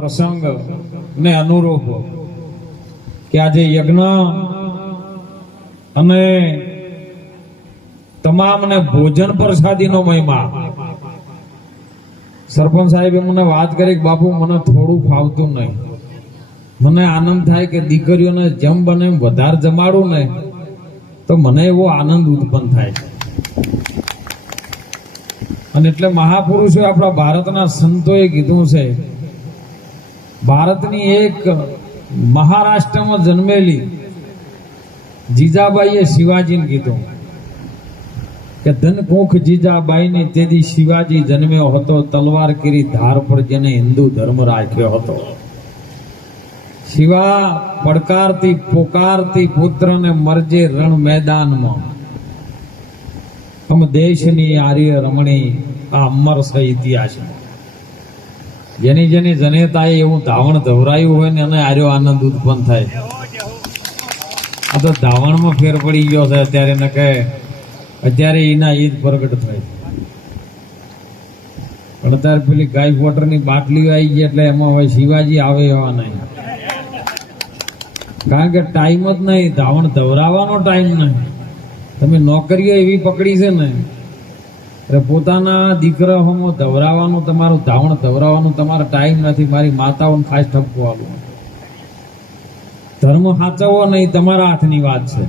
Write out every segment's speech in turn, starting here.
પ્રસંગ ને અનુરૂપ કે આજે યજ્ઞ અને તમામ ને ભોજન પ્રસાદીનો મહિમા. સરપંચ સાહેબે મને વાત કરી કે બાપુ મને થોડું ફાવતું નહીં. મને આનંદ થાય કે દીકરીઓને જેમ બને એમ વધારે જમાડું ને તો મને એવો આનંદ ઉત્પન્ન થાય. અને એટલે મહાપુરુષો આપણા ભારતના સંતોએ કીધું છે, ભારતની એક મહારાષ્ટ્રમાં જન્મેલી જીજાબાઈએ શિવાજીને કીધું કે ધનકુખ જીજાબાઈની તેથી શિવાજી જન્મ્યો હતો, તલવાર કરી ધાર પર જેને હિન્દુ ધર્મ રાખ્યો હતો. શિવા પડકારતી પોકારતી પુત્રને મરજે રણ મેદાનમાં, દેશની આર્ય રમણી આ અમર છે ઇતિહાસમાં. જેની જેની જનેતાએ એવું ધાવણ ધવરાયું હોય ને એને આર્યો આનંદ ઉત્પન્ન થાય. આ તો ધાવણમાં ફેર પડી ગયો છે અત્યારે, ને કે અત્યારે એના ઈદ પ્રગટ થાય. પણ અત્યારે પેલી ગાય વોટરની બાટલીઓ આવી ગઈ એટલે એમાં હવે શિવાજી આવે એવા નહીં. કારણ કે ટાઈમ જ નહીં, ધાવણ ધવરાવાનો ટાઈમ નહીં. તમે નોકરીઓ એવી પકડી છે ને, એટલે પોતાના દીકરા હોમો ધવરાવાનું, તમારું ધાવણ ધવરાવાનું તમારો ટાઈમ નથી. મારી માતાઓને ખાસ ઠપકો આલું, ધર્મ સાચવવો નહીં તમારા હાથની વાત છે.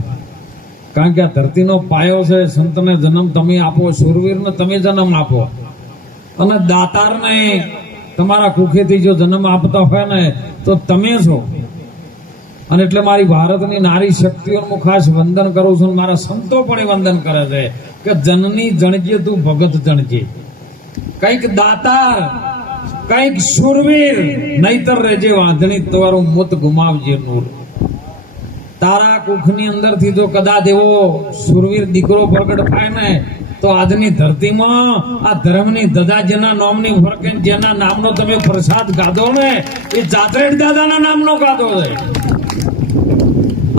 કારણ કે આ ધરતીનો પાયો છે. સંતને જન્મ તમે આપો, શૂરવીરને તમે જન્મ આપો, અને દાતારને તમારા કુખેથી જો જન્મ આપતા હોય ને તો તમે છો. અને એટલે મારી ભારતની નારી શક્તિઓનું ખાસ વંદન કરું છું. મારા સંતો પણ વંદન કરે છે કે જનની જણજે તું ભગત જણજે, કઈક દાતાર કઈક શૂરવીર, નહીતર રેજે વાંધણી તમારું મુત ગુમાવજે નૂર. તારા કુખની અંદરથી જો કદાચ એવો શૂરવીર દીકરો પ્રગટ થાય ને તો આજની ધરતીમાં આ ધર્મની ધજા જેના નામની ફરકે, જેના નામનો તમે પ્રસાદ ગાધો ને એ ચાતરેડ દાદાના નામનો ગાધો છે.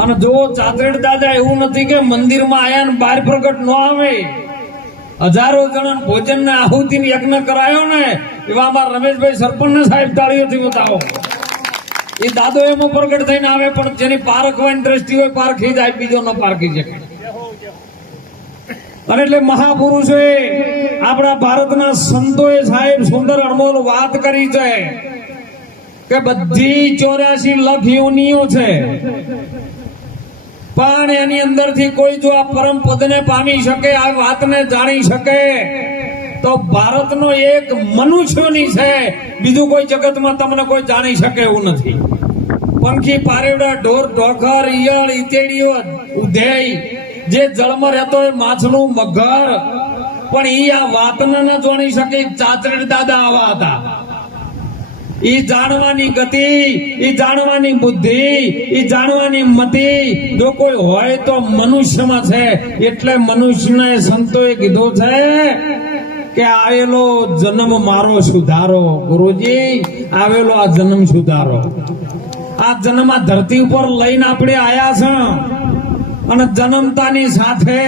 અને જો ચાતરેડ દાદા એવું નથી કે મંદિરમાં આયા ને બહાર પ્રગટ ન આવે, હજારો જણા ભોજન ને આહુતિ યજ્ઞ કરાયો ને એવા અમારા રમેશભાઈ સરપંચ સાહેબ તાળીઓથી બતાવો. એ દાદો એમાં પ્રગટ થઈને આવે, પણ જેની પારખવાની દ્રષ્ટિ હોય પારખી જાય, બીજો ન પારખી શકે. અને એટલે મહાપુરુષોએ આપણા ભારતના સંતોએ સાહેબ સુંદર અણમોલ વાત કરી છે કે બધી 84 લાખ યોનિઓ છે, પણ એની અંદરથી કોઈ જો આ પરમ પદને પામી શકે, આ વાતને જાણી શકે તો ભારતનો એક મનુષ્યની છે, બીજું કોઈ જગતમાં તમને કોઈ જાણી શકે એવું નથી. પંખી, પારેવડા, ઢોર, ઢોકર, ઈયળ, ઈતેડીઓ, ઉધેય, જે જળમાં રહેતો હોય માછલું, મગર, પણ ઈ આ વાતને ન જાણી શકે. ચાતરેડ દાદા આવા હતા. ઈ જાણવાની ગતિ, ઈ જાણવાની બુદ્ધિ, ઈ જાણવાની મતિ જો કોઈ હોય તો મનુષ્યમાં છે. એટલે મનુષ્યને સંતોએ કીધું છે કે આવેલો જન્મ મારો સુધારો. ગુરુજી, આવેલો આ જન્મ સુધારો. આ જન્મ આ ધરતી ઉપર લઈને આપણે આયા છે, અને જન્મતાની સાથે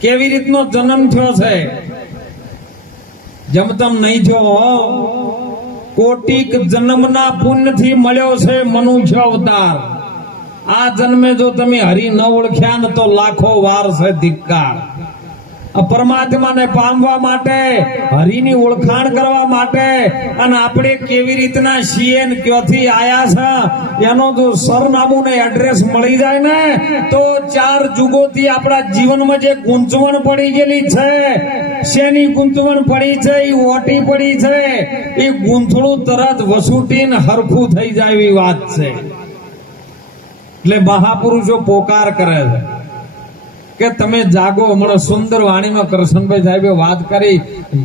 કેવી રીતનો જન્મ થયો છે જમતમ નહીં થયો. કોટિક જન્મના પુણ્યથી મળ્યો છે મનુષ્ય અવતાર. આ જન્મે જો તમે હરિ ન ઓળખ્યા ને તો લાખો વાર છે ધિક્કાર. પરમાત્માને પામવા માટે, હરિની ઓળખાણ કરવા માટે, અને આપણે કેવી રીતના છીએ ને ક્યાંથી આયા છે એનો જો સરનામું ને એડ્રેસ મળી જાય ને તો 4 જુગોથી આપણા જીવનમાં જે ગૂંચવણ પડી ગયેલી છે, શેની ગૂંચવણ પડી છે, એ ઓટી પડી છે, એ ગૂંથણું તરત વસૂટીને હરખું થઈ જાય એવી વાત છે. એટલે મહાપુરુષો પોકાર કરે છે કે તમે જાગો. હમણાં સુંદર વાણીમાં કરશનભાઈ સાહેબે વાત કરી,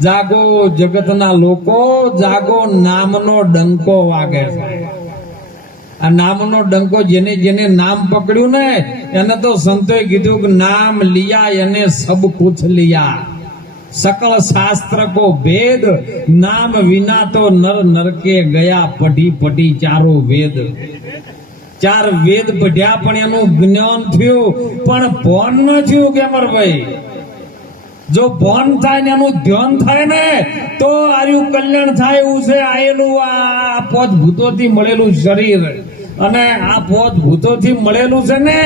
જાગો જગતના લોકો, જાગો, નામનો ડંકો વાગે છે. આ નામનો ડંકો જેને જેને નામ પકડ્યું ને એને તો સંતોએ કીધું કે નામ લિયા એને સબ કુછ લિયા, सकल शास्त्र को भेद, नाम विना तो नर नरके गया, पढ़ी पढ़ी चारों वेद. 4 વેદ પઢ્યા પણ એનું જ્ઞાન થયું પણ ભણ ન થયું. કે અમરભાઈ જો ભાન થાય ને એનું ધ્યાન થાય ને તો આર્યું કલ્યાણ થાય એવું છે. આયેલું આ પોત ભૂતોથી મળેલું શરીર અને આ પોત ભૂતોથી મળેલું છે ને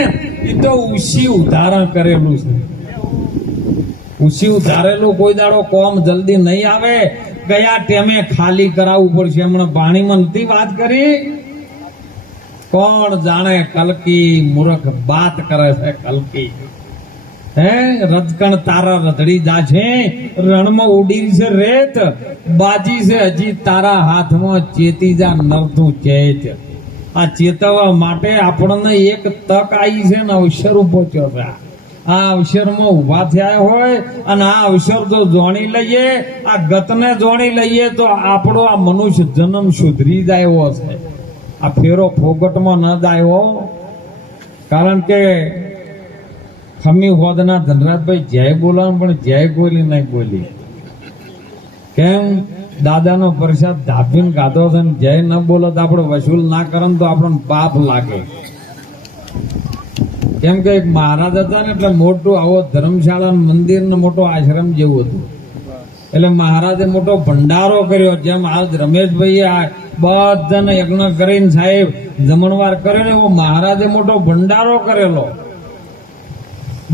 એ તો ઉસી ઉધારણ કરેલું છે. ઉસી ઉધારેલું કોઈ દાડો કોમ જલ્દી નહીં આવે. કયા ટેમે ખાલી કરાવવું પડશે. હમણાં પાણીમાં નથી વાત કરી. કોણ જાણે કલકી મૂર્ખ બાત કરે છે. કલકી હે રજકણ તારા રધડી જા છે, રણમાં ઉડી છે રેત, બાજી છે હજી તારા હાથમાં, ચેતી જા નરતું ચેત. આ ચેતવવા માટે આપણને એક તક આવી છે ને અવસર ઉભો થયો છે. આ અવસરમાં ઉભા થયા હોય અને આ અવસર જો જોણી લઈએ, આ ગતને જોણી લઈએ તો આપણો આ મનુષ્ય જન્મ સુધરી જાય એવો છે. આ ફેરો ફોગટમાં ન જાય હો. કારણ કે ખમી હોદના ધનરાજભાઈ જય બોલવાનું પણ જય બોલી નહીં બોલી. કેમ? દાદાનો પ્રસાદ ધાપીને ગાધો છે ને જય ન બોલો તો આપણે વસૂલ ના કરે તો આપણને પાપ લાગે. કેમ કે એક મહારાજ હતા ને એટલે મોટું આવો ધર્મશાળા મંદિર ને મોટો આશ્રમ જેવું હતું. એટલે મહારાજે મોટો ભંડારો કર્યો. જેમ આજ રમેશભાઈ બધાને યજ્ઞ કરીને સાહેબ જમણવાર કર્યો ને એવો મહારાજે મોટો ભંડારો કરેલો.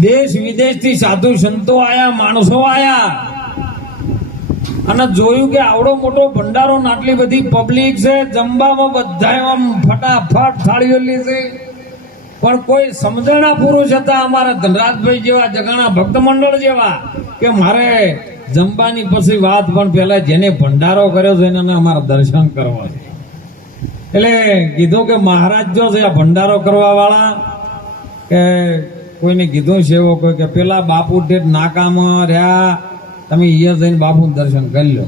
દેશ વિદેશ થી સાધુ સંતો આયા, માણસો આયા અને જોયું કે આવડો મોટો ભંડારો ને આટલી બધી પબ્લિક છે, જમવામાં બધા આમ ફટાફટ થાળીઓ લીધી. પણ કોઈ સમજણા પુરુષ હતા અમારા ધનરાજભાઈ જેવા, જગાણા ભક્ત મંડળ જેવા, કે મારે જમવાની પછી વાત પણ પેલા જેને ભંડારો કર્યો છે એને અમારા દર્શન કરવા છે. એટલે કીધું કે મહારાજ જો છે આ ભંડારો કરવા વાળા, કે કોઈને કીધું સેવકો કે પેલા બાપુ ઠેઠ નાકામાં રહ્યા, તમે અહીંયા જઈને બાપુનું દર્શન કરી લો.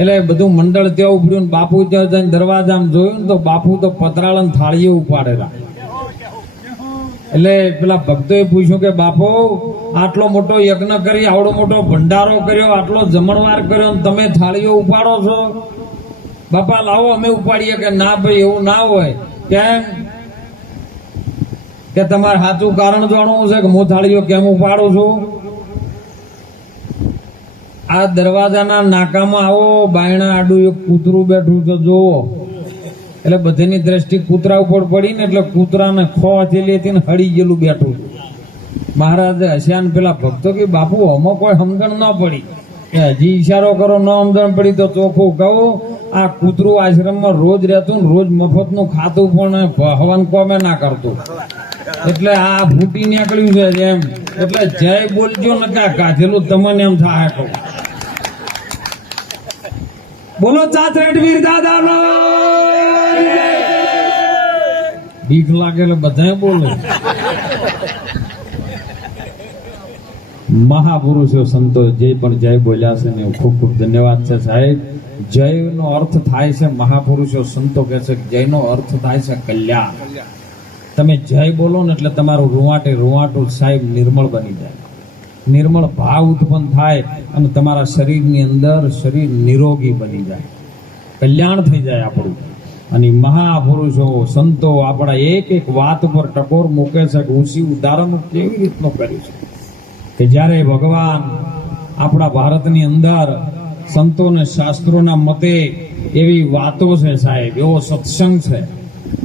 એટલે બધું મંડળ ત્યાં ઉપડ્યું. બાપુ ત્યાં જઈને દરવાજામાં જોયું ને તો બાપુ તો પતરાળા થાળીઓ ઉપાડેલા. એટલે પેલા ભક્તોએ પૂછ્યું કે બાપુ આટલો મોટો યજ્ઞ કરી, આવડો મોટો ભંડારો કર્યો, આટલો જમણવાર કર્યો, તમે થાળીઓ ઉપાડો છો? બાપા લાવો અમે ઉપાડીએ. કે ના ભાઈ એવું ના હોય. કેમ? કે તમારે સાચું કારણ જાણવું છે કે હું થાળીઓ કેમ ઉપાડું છું? આ દરવાજાના નાકામાં આવો, બાયણા આડું એક કૂતરું બેઠું છે જોવો. એટલે બધાની દ્રષ્ટિ કૂતરા ઉપર પડી ને એટલે કૂતરાને ખો હથેલી હતી ને હળી ગયેલું બેઠું. મહારાજે હસ્યા ને પેલા ભક્તો કે બાપુ આમાં કોઈ સમજણ ન પડી. હજી ઈશારો કરો, ન સમજણ પડી તો ચોખ્ખું કહું, આ કૂતરું આશ્રમમાં રોજ રહેતું ને રોજ મફતનું ખાતું પણ હવન કોમે ના કરતું. એટલે આ ફૂટી નીકળ્યું છે એમ. એટલે જય બોલજો ને ક્યાં કાઢેલું તમને એમ થાય. કહું બોલો ચાતરેટ વીર દાદાનો. બીક લાગે એટલે બધા બોલે. મહાપુરુષો સંતો જે પણ જય બોલ્યા છે ને ખૂબ ખૂબ ધન્યવાદ છે સાહેબ. જય નો અર્થ થાય છે, મહાપુરુષો સંતો કહે છે જય નો અર્થ થાય છે કલ્યાણ. તમે જય બોલો ને એટલે તમારું રૂવાટે રૂવાટું સાહેબ નિર્મળ બની જાય, નિર્મળ ભાવ ઉત્પન્ન થાય અને તમારા શરીરની અંદર શરીર નિરોગી બની જાય, કલ્યાણ થઈ જાય આપણું. અને મહાપુરુષો સંતો આપણા એક એક વાત ઉપર ટકોર મૂકે છે કે ઊંચી ઉદાહરણ કેવી રીતનું કર્યું છે. કે જ્યારે ભગવાન આપણા ભારતની અંદર સંતો ને શાસ્ત્રોના મતે એવી વાતો છે સાહેબ, એવો સત્સંગ છે.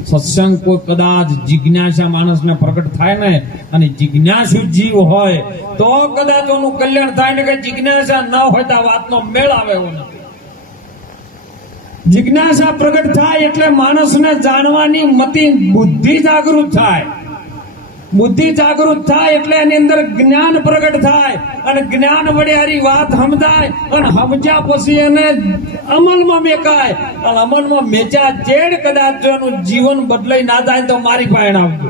સત્સંગ કોઈ કદાચ જિજ્ઞાસા માણસને પ્રગટ થાય ને, અને જિજ્ઞાસુ જીવ હોય તો કદાચ એનું કલ્યાણ થાય ને. કે જિજ્ઞાસા ન હોય તો આ વાતનો મેળ આવે એવો નથી. જિજ્ઞાસા પ્રગટ થાય એટલે માણસને જાણવાની મતિ બુદ્ધિ જાગૃત થાય. બુદ્ધિ જાગૃત થાય એટલે એની અંદર જ્ઞાન પ્રગટ થાય, અને જ્ઞાન વડે આરી વાત સમજાય, અને સમજ્યા પછી એને અમલમાં મેકાય. અને અમલમાં મેચા ચેડ કદાચ જો એનું જીવન બદલાઈ ના જાય તો મારી પાસે આવજો.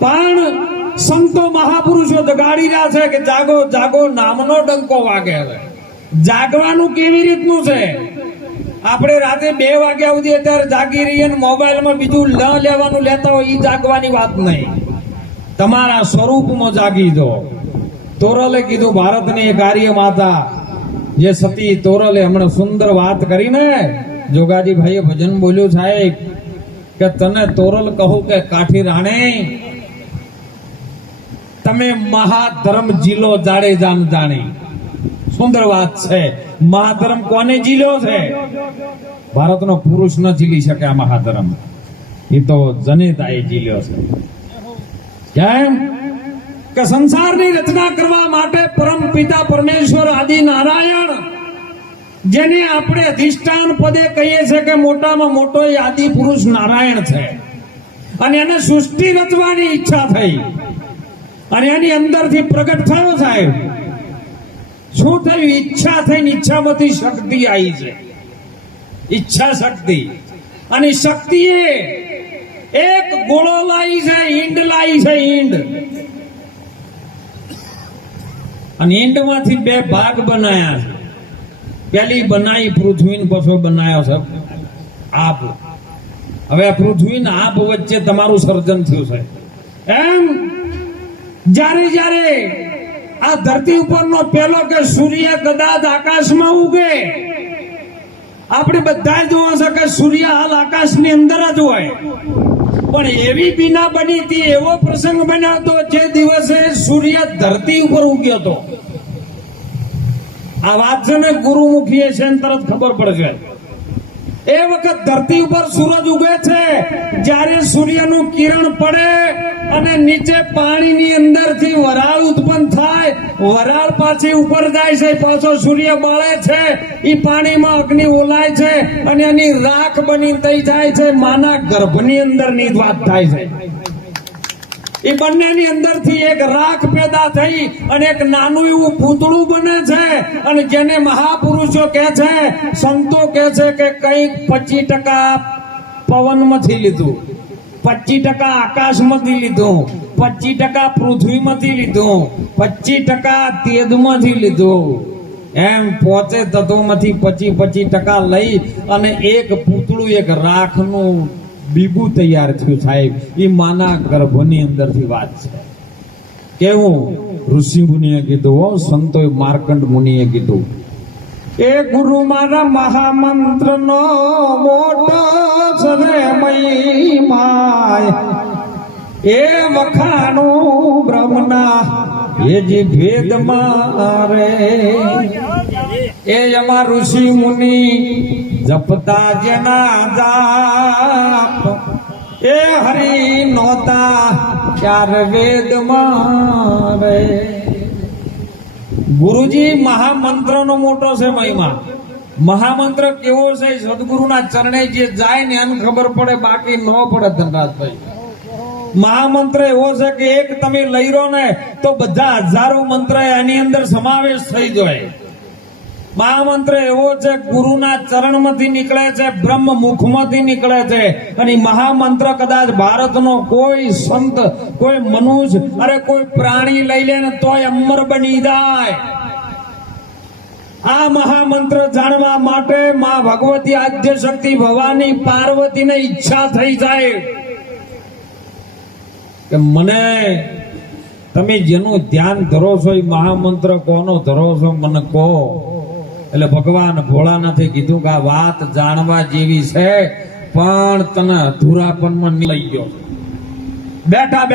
પણ સંતો મહાપુરુષો જગાડી રહ્યા છે કે જાગો જાગો નામનો ડંકો વાગે. હવે જાગવાનું કેવી રીતનું છે? આપણે રાતે 2 વાગ્યા સુધી અત્યારે જાગી રહીએ ને મોબાઈલમાં બીજું ન લેવાનું લેતા હોય, એ જાગવાની વાત નહીં. તમારા સ્વરૂપમાં જાગી દો. તોરલે કીધું, ભારતની એક આર્ય માતા જે સતી તોરલે હમણાં સુંદર વાત કરીને જોગાજી ભાઈએ ભજન બોલ્યું સાહેબ કે તને તોરલ કહું કે કાઠી રાણે, તમે મહાધર્મ જીલો જાડેજા જાણી. સુંદર વાત છે. મહાધર્મ કોને જીલ્યો છે? ભારતનો પુરુષ ન જીલી શકે આ મહાધર્મ. એ તો જનેતાએ જીલ્યો છે. કેમ કે સંસારની રચના કરવા માટે પરમ પિતા પરમેશ્વર આદિ નારાયણ, જેને આપણે અધિષ્ઠાન પદે કહીએ છીએ કે મોટામાં મોટો એ આદિ પુરુષ નારાયણ છે, અને એને સૃષ્ટિ રચવાની ઈચ્છા થઈ અને એની અંદરથી પ્રગટ થયો. સાહેબ શું થયું? ઈચ્છા થઈને ઈચ્છામાંથી શક્તિ આવી છે. ઈચ્છા શક્તિ. અને શક્તિએ એક ગોળો લાવી છે, ઈંડ લાવી છે. ઈંડ અને ઈંડમાંથી બે ભાગ બનાયા છે. પેલી બનાવી પૃથ્વી, પછી બનાવ્યો છે આપ. હવે પૃથ્વી ને આપ વચ્ચે તમારું સર્જન થયું છે. એમ જ્યારે જ્યારે આ ધરતી ઉપરનો પેલો કે સૂર્ય કદાચ આકાશમાં ઉગે, આપણે બધા જોવા છે કે સૂર્ય હાલ આકાશની અંદર જ હોય, પણ એવી બીના બની હતી, એવો પ્રસંગ બન્યો હતો જે દિવસે સૂર્ય ધરતી ઉપર ઉગ્યો હતો. આ વાત છે ને ગુરુમુખીએ છે તરત ખબર પડશે. એ વખત ધરતી ઉપર સૂરજ ઉગે છે. જ્યારે સૂર્યનું કિરણ પડે અને નીચે પાણીની અંદરથી વરાળ ઉત્પન્ન થાય, વરાળ પાછી ઉપર જાય છે, પાછો સૂર્ય બળે છે, એ પાણીમાં અગ્નિ ઓલાય છે અને એની રાખ બની થઈ જાય છે. માના ગર્ભની અંદરની વાત થાય છે. એ બંનેની અંદરથી એક રાખ પેદા થઈ અને એક નાનું એવું પૂતળું બને છે. અને જેને મહાપુરુષો કહે છે, સંતો કહે છે કે કંઈક 25% પવનમાંથી લીધું, 25% આકાશમાંથી લીધું, 25% પૃથ્વીમાંથી લીધું, 25% તેજમાંથી લીધું. એમ 5 તત્વોમાંથી 25% લઈ અને એક પૂતળું, એક રાખનું બીબું તૈયાર થયું. સાહેબ એ માના ગર્ભની અંદરથી વાત છે. કેવું ઋષિ મુનિએ કીધું, સંતોએ માર્કંડ મુનિએ કીધું, એ ગુરુ મારા મહામંત્ર નો મોટો સરે મહિમાય, એ વખાણું બ્રહ્મના એ જે ભેદ મારે. એ અમાર ઋષિ મુનિ જપતા જેના જાપ, એ હરિ નોતા ચાર વેદ મારે. ગુરુજી મહામંત્ર નો મોટો છે મહિમા. મહામંત્ર કેવો છે? સદગુરુના ચરણે જે જાય ને એને ખબર પડે, બાકી ન પડે. ધનરાજભાઈ, મહામંત્ર એવો છે કે એક તમે લઈ રહ્યો ને તો બધા હજારો મંત્ર એની અંદર સમાવેશ થઈ જાય. મહામંત્ર એવો છે ગુરુના ચરણમાંથી નીકળે છે, બ્રહ્મ મુખમાંથી નીકળે છે. અને મહામંત્ર કદાચ ભારતનો કોઈ સંત, કોઈ મનુષ્ય, અરે કોઈ પ્રાણી લઈ લે ને તોય અમર બની જાય. આ મહામંત્ર જાણવા માટે માં ભગવતી આદ્ય શક્તિ ભવાની પાર્વતીને ઈચ્છા થઈ જાય કે મને તમે જેનું ધ્યાન ધરો છો એ મહામંત્ર કોનો ધરો છો મને કહો. એટલે ભગવાન ભોળાનાથે કીધું કે આ વાત જાણવા જેવી છે, પણ તને અધૂરાપનમાં લઈ ગયો. બેઠા